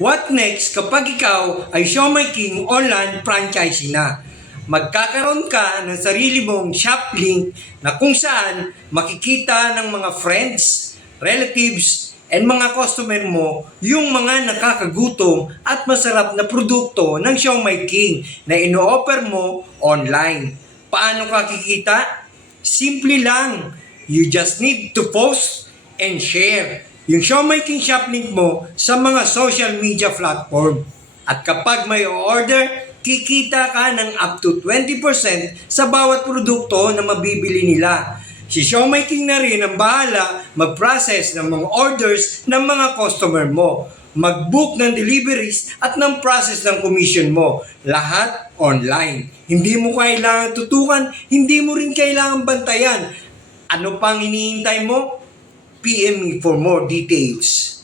What next kapag ikaw ay Siomai King online franchisee na? Magkakaroon ka ng sarili mong shop link na kung saan makikita ng mga friends, relatives, and mga customer mo yung mga nakakagutom at masarap na produkto ng Siomai King na ino-offer mo online. Paano ka kikita? Simple lang. You just need to post and share yung Siomai King shop link mo sa mga social media platform. At kapag may order, kikita ka ng up to 20% sa bawat produkto na mabibili nila. Si Siomai King na rin ang bahala mag-process ng mga orders ng mga customer mo, mag-book ng deliveries at ng process ng commission mo. Lahat online. Hindi mo kailangan tutukan, hindi mo rin kailangan bantayan. Ano pang hinihintay mo? PM me for more details.